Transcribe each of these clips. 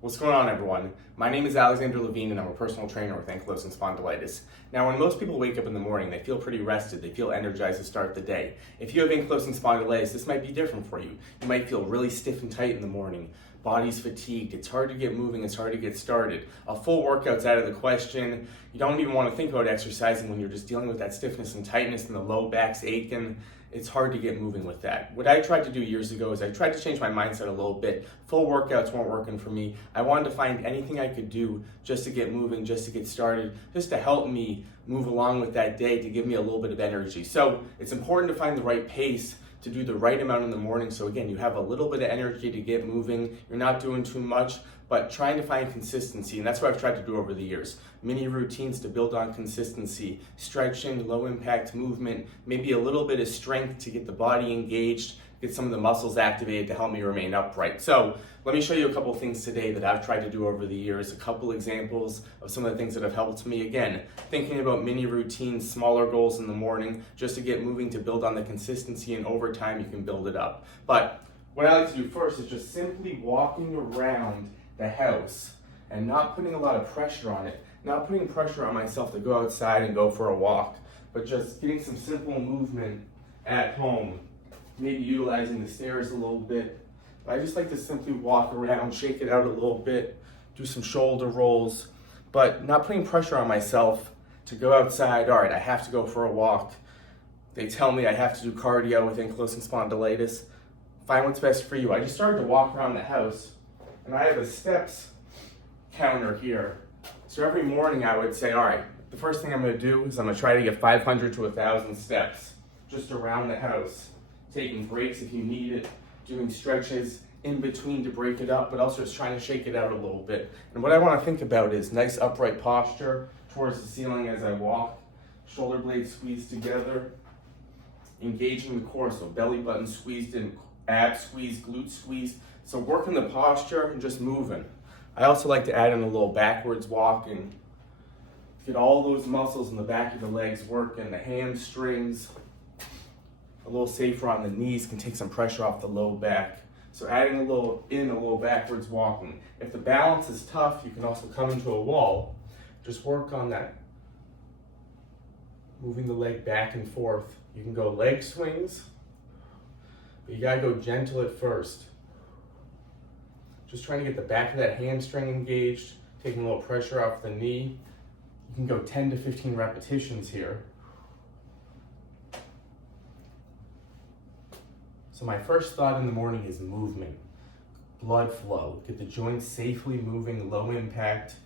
What's going on, everyone? My name is Levine and I'm a personal trainer with Ankylosing Spondylitis. Now, when most people wake up in the morning, they feel pretty rested, they feel energized to start the day. If you have Ankylosing Spondylitis, this might be different for you. You might feel really stiff and tight in the morning, body's fatigued, it's hard to get moving, it's hard to get started. A full workout's out of the question. You don't even want to think about exercising when you're just dealing with that stiffness and tightness and the low back's aching. It's hard to get moving with that. What I tried to do years ago is I tried to change my mindset a little bit. Full workouts weren't working for me. I wanted to find anything I could do just to get moving, just to get started, just to help me move along with that day, to give me a little bit of energy. So it's important to find the right pace, to do the right amount in the morning. So again, you have a little bit of energy to get moving. You're not doing too much, but trying to find consistency. And that's what I've tried to do over the years. Mini routines to build on consistency, stretching, low impact movement, maybe a little bit of strength to get the body engaged, get some of the muscles activated to help me remain upright. So let me show you a couple things today that I've tried to do over the years, a couple examples of some of the things that have helped me. Again, thinking about mini routines, smaller goals in the morning, just to get moving, to build on the consistency, and over time you can build it up. But what I like to do first is just simply walking around the house and not putting a lot of pressure on it, not putting pressure on myself to go outside and go for a walk, but just getting some simple movement at home, maybe utilizing the stairs a little bit. But I just like to simply walk around, shake it out a little bit, do some shoulder rolls, but not putting pressure on myself to go outside. All right, I have to go for a walk. They tell me I have to do cardio with ankylosing spondylitis. Find what's best for you. I just started to walk around the house, and I have a steps counter here. So every morning I would say, all right, the first thing I'm going to do is I'm going to try to get 500 to 1,000 steps just around the house, taking breaks if you need it, doing stretches in between to break it up, but also just trying to shake it out a little bit. And what I want to think about is nice upright posture towards the ceiling as I walk, shoulder blades squeezed together, engaging the core, so belly button squeezed in, abs squeezed, glute squeezed. So working the posture and just moving. I also like to add in a little backwards walking, get all those muscles in the back of the legs working, the hamstrings, a little safer on the knees, can take some pressure off the low back. So adding a little backwards walking. If the balance is tough, you can also come into a wall. Just work on that, moving the leg back and forth. You can go leg swings, but you gotta go gentle at first. Just trying to get the back of that hamstring engaged, taking a little pressure off the knee. You can go 10 to 15 repetitions here. So my first thought in the morning is movement, blood flow, get the joints safely moving, low impact.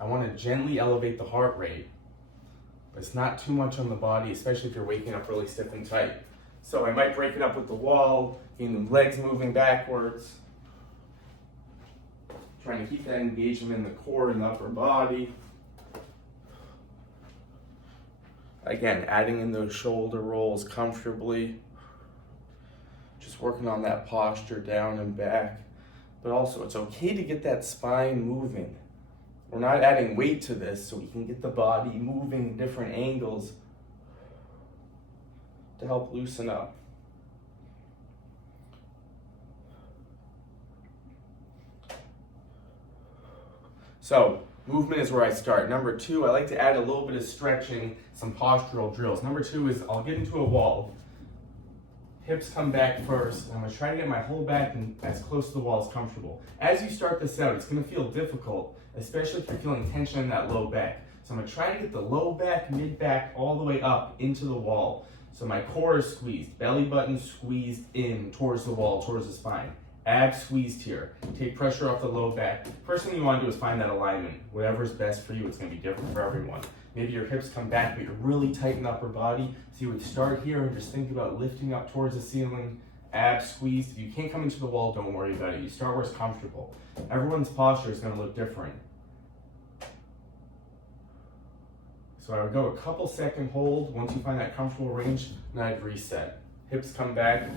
I want to gently elevate the heart rate, but it's not too much on the body, especially if you're waking up really stiff and tight. So I might break it up with the wall, getting the legs moving backwards, trying to keep that engagement in the core and the upper body. Again, adding in those shoulder rolls comfortably. Just working on that posture down and back. But also, it's okay to get that spine moving. We're not adding weight to this, so we can get the body moving in different angles to help loosen up. So movement is where I start. Number two, I like to add a little bit of stretching, some postural drills. Number two is I'll get into a wall. Hips come back first. I'm going to try to get my whole back as close to the wall as comfortable. As you start this out, it's going to feel difficult, especially if you're feeling tension in that low back. So I'm going to try to get the low back, mid back, all the way up into the wall. So my core is squeezed, belly button squeezed in towards the wall, towards the spine. Abs squeezed here. Take pressure off the low back. First thing you want to do is find that alignment. Whatever's best for you, it's going to be different for everyone. Maybe your hips come back, but you're really tight in the upper body. So you would start here and just think about lifting up towards the ceiling, abs squeezed. If you can't come into the wall, don't worry about it. You start where it's comfortable. Everyone's posture is going to look different. So I would go a couple second hold. Once you find that comfortable range, then I'd reset. Hips come back.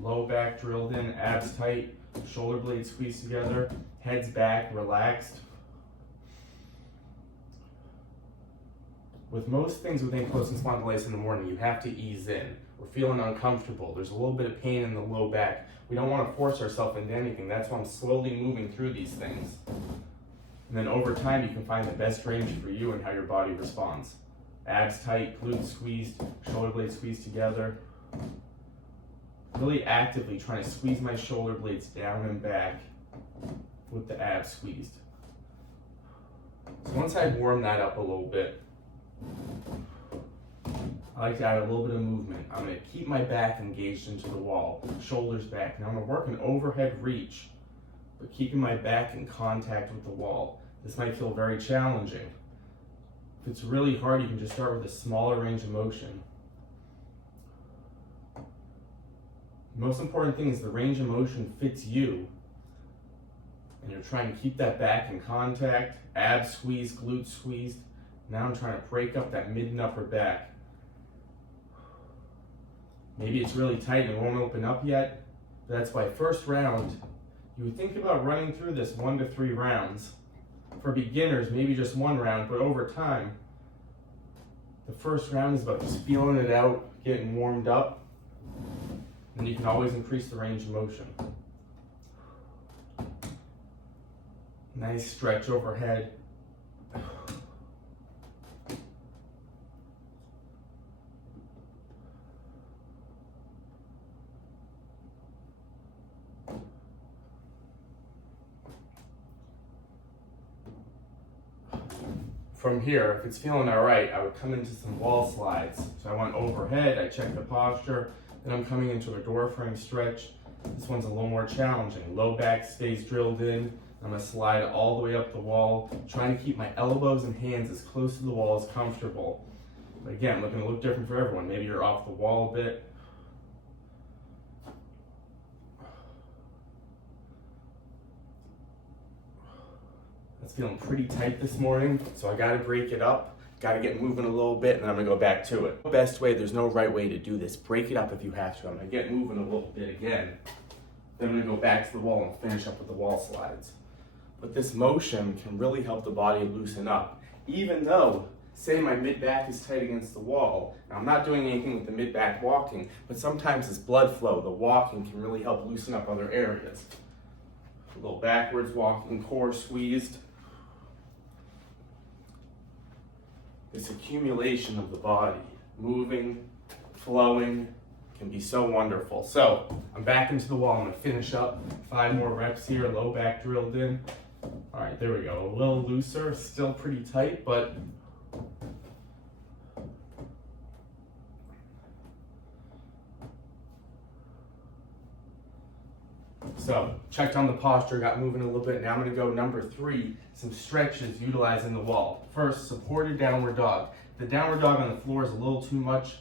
Low back drilled in, abs tight, shoulder blades squeezed together, heads back, relaxed. With most things with ankylosing spondylitis in the morning, you have to ease in. We're feeling uncomfortable. There's a little bit of pain in the low back. We don't want to force ourselves into anything. That's why I'm slowly moving through these things. And then over time, you can find the best range for you and how your body responds. Abs tight, glutes squeezed, shoulder blades squeezed together. Really actively trying to squeeze my shoulder blades down and back with the abs squeezed. So once I warm that up a little bit, I like to add a little bit of movement. I'm going to keep my back engaged into the wall, shoulders back. Now I'm going to work an overhead reach, but keeping my back in contact with the wall. This might feel very challenging. If it's really hard, you can just start with a smaller range of motion. The most important thing is the range of motion fits you, and you're trying to keep that back in contact, abs squeezed, glutes squeezed. Now I'm trying to break up that mid and upper back. Maybe it's really tight and it won't open up yet, but that's why first round, you would think about running through this 1 to 3 rounds. For beginners, maybe just 1 round, but over time, the first round is about just feeling it out, getting warmed up, and you can always increase the range of motion. Nice stretch overhead. From here, if it's feeling all right, I would come into some wall slides. So I went overhead, I checked the posture, then I'm coming into a door frame stretch. This one's a little more challenging. Low back stays drilled in. I'm gonna slide all the way up the wall, trying to keep my elbows and hands as close to the wall as comfortable. But again, looking to look different for everyone. Maybe you're off the wall a bit. It's feeling pretty tight this morning, so I gotta break it up, gotta get moving a little bit, and then I'm gonna go back to it. The best way, there's no right way to do this. Break it up if you have to. I'm gonna get moving a little bit again. Then I'm gonna go back to the wall and finish up with the wall slides. But this motion can really help the body loosen up. Even though, say my mid-back is tight against the wall, now I'm not doing anything with the mid-back walking, but sometimes this blood flow, the walking, can really help loosen up other areas. A little backwards walking, core squeezed. This accumulation of the body, moving, flowing, can be so wonderful. So, I'm back into the wall. I'm gonna finish up 5 more reps here, low back drilled in. All right, there we go. A little looser, still pretty tight, but so, checked on the posture, got moving a little bit. Now I'm gonna go number 3, some stretches utilizing the wall. First, supported downward dog. The downward dog on the floor is a little too much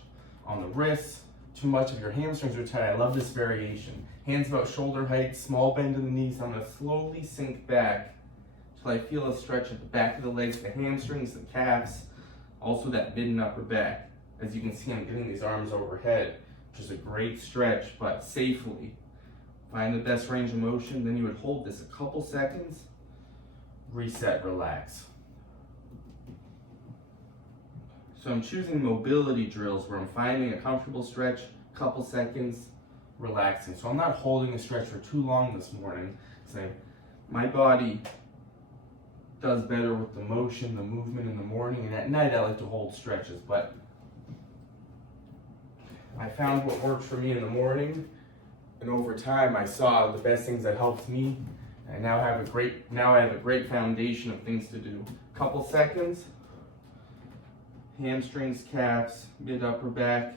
on the wrists, too much of your hamstrings are tight. I love this variation. Hands about shoulder height, small bend in the knees. I'm gonna slowly sink back till I feel a stretch at the back of the legs, the hamstrings, the calves, also that mid and upper back. As you can see, I'm getting these arms overhead, which is a great stretch, but safely. Find the best range of motion, then you would hold this a couple seconds, reset, relax. So I'm choosing mobility drills where I'm finding a comfortable stretch, couple seconds, relaxing. So I'm not holding a stretch for too long this morning. My body does better with the motion, the movement in the morning, and at night I like to hold stretches, but I found what worked for me in the morning. And over time, I saw the best things that helped me. I now have a great foundation of things to do. Couple seconds, hamstrings, calves, mid upper back.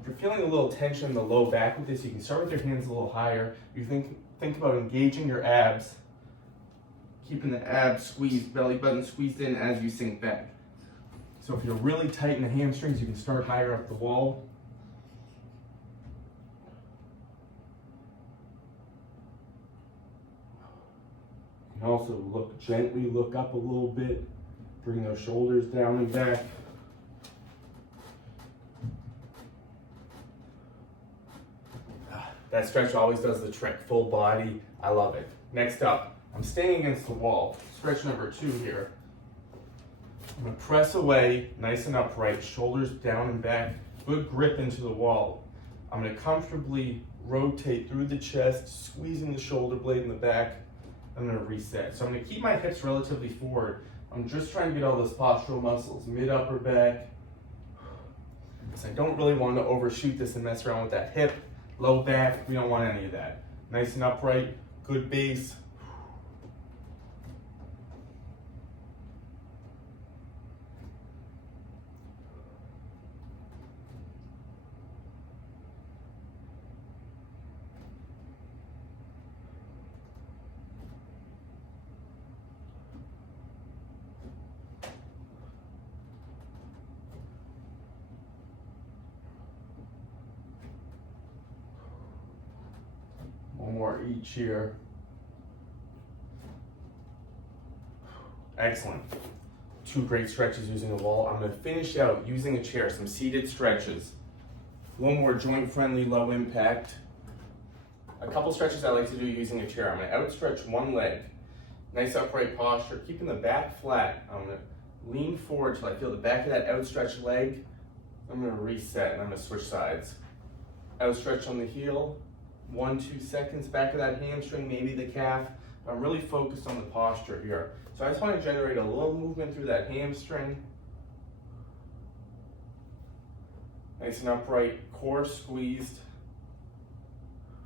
If you're feeling a little tension in the low back with this, you can start with your hands a little higher. You think about engaging your abs, keeping the abs squeezed, belly button squeezed in as you sink back. So if you're really tight in the hamstrings, you can start higher up the wall. You can also gently look up a little bit, bring those shoulders down and back. That stretch always does the trick, full body, I love it. Next up, I'm staying against the wall. Stretch number 2 here. I'm gonna press away, nice and upright, shoulders down and back, good grip into the wall. I'm going to comfortably rotate through the chest, squeezing the shoulder blade in the back. I'm going to reset. So I'm going to keep my hips relatively forward. I'm just trying to get all those postural muscles, mid-upper back. So I don't really want to overshoot this and mess around with that hip, low back. We don't want any of that. Nice and upright, good base. One more each here. Excellent. 2 great stretches using a wall. I'm going to finish out using a chair, some seated stretches. One more joint-friendly, low impact. A couple stretches I like to do using a chair. I'm going to outstretch one leg. Nice upright posture, keeping the back flat. I'm going to lean forward till I feel the back of that outstretched leg. I'm going to reset and I'm going to switch sides. Outstretch on the heel. 1-2 seconds, back of that hamstring, maybe the calf. I'm really focused on the posture here. So I just want to generate a little movement through that hamstring. Nice and upright, core squeezed.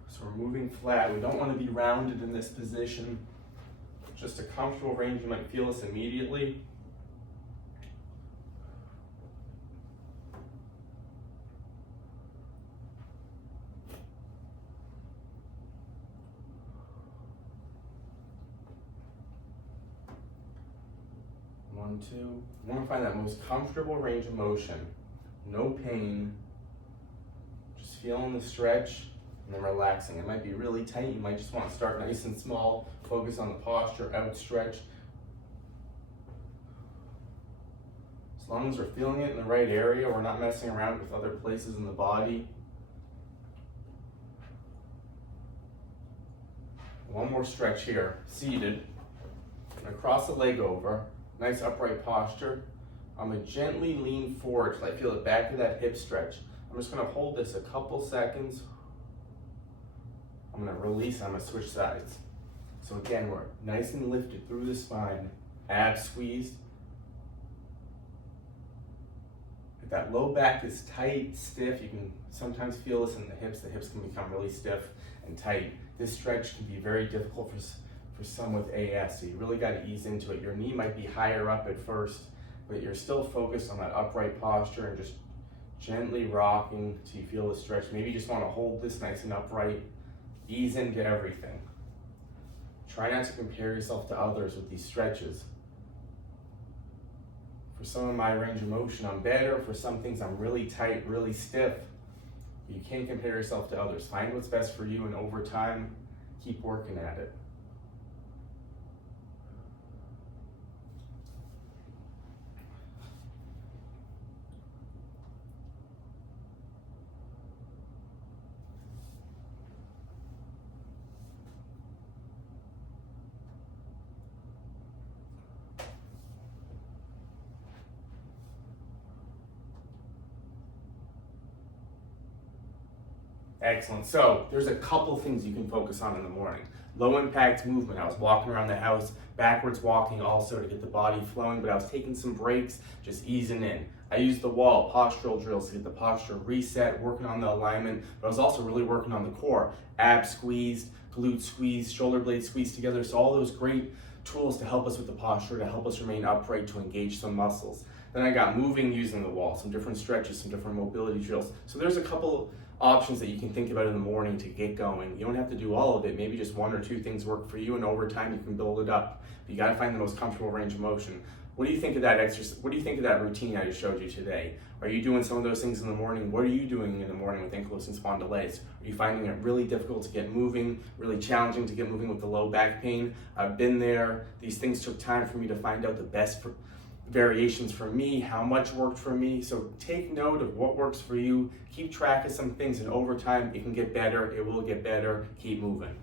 So we're moving flat. We don't want to be rounded in this position. Just a comfortable range. You might feel this immediately. One, two. You want to find that most comfortable range of motion. No pain. Just feeling the stretch and then relaxing. It might be really tight. You might just want to start nice and small. Focus on the posture, outstretch. As long as we're feeling it in the right area, we're not messing around with other places in the body. One more stretch here, seated. I'm going to cross the leg over. Nice upright posture. I'm going to gently lean forward till I feel the back of that hip stretch. I'm just going to hold this a couple seconds. I'm going to release, I'm going to switch sides. So again, we're nice and lifted through the spine, abs squeezed. If that low back is tight, stiff, you can sometimes feel this in the hips. The hips can become really stiff and tight. This stretch can be very difficult for some with AS, so you really got to ease into it. Your knee might be higher up at first, but you're still focused on that upright posture and just gently rocking till you feel the stretch. Maybe you just want to hold this nice and upright, ease into everything. Try not to compare yourself to others with these stretches. For some of my range of motion, I'm better. For some things, I'm really tight, really stiff. You can't compare yourself to others. Find what's best for you, and over time, keep working at it. Excellent. So there's a couple things you can focus on in the morning. Low impact movement. I was walking around the house, backwards walking also to get the body flowing, but I was taking some breaks, just easing in. I used the wall, postural drills to get the posture reset, working on the alignment, but I was also really working on the core. Abs squeezed, glute squeezed, shoulder blades squeezed together. So all those great tools to help us with the posture, to help us remain upright, to engage some muscles. Then I got moving using the wall, some different stretches, some different mobility drills. So there's a couple options that you can think about in the morning to get going. You don't have to do all of it. Maybe just 1 or 2 things work for you, and over time you can build it up. But you got to find the most comfortable range of motion. What do you think of that exercise? What do you think of that routine I just showed you today? Are you doing some of those things in the morning? What are you doing in the morning with ankylosing spondylitis? Are you finding it really difficult to get moving, really challenging to get moving with the low back pain? I've been there. These things took time for me to find out the best variations for me, how much worked for me. So take note of what works for you. Keep track of some things, and over time it can get better. It will get better. Keep moving.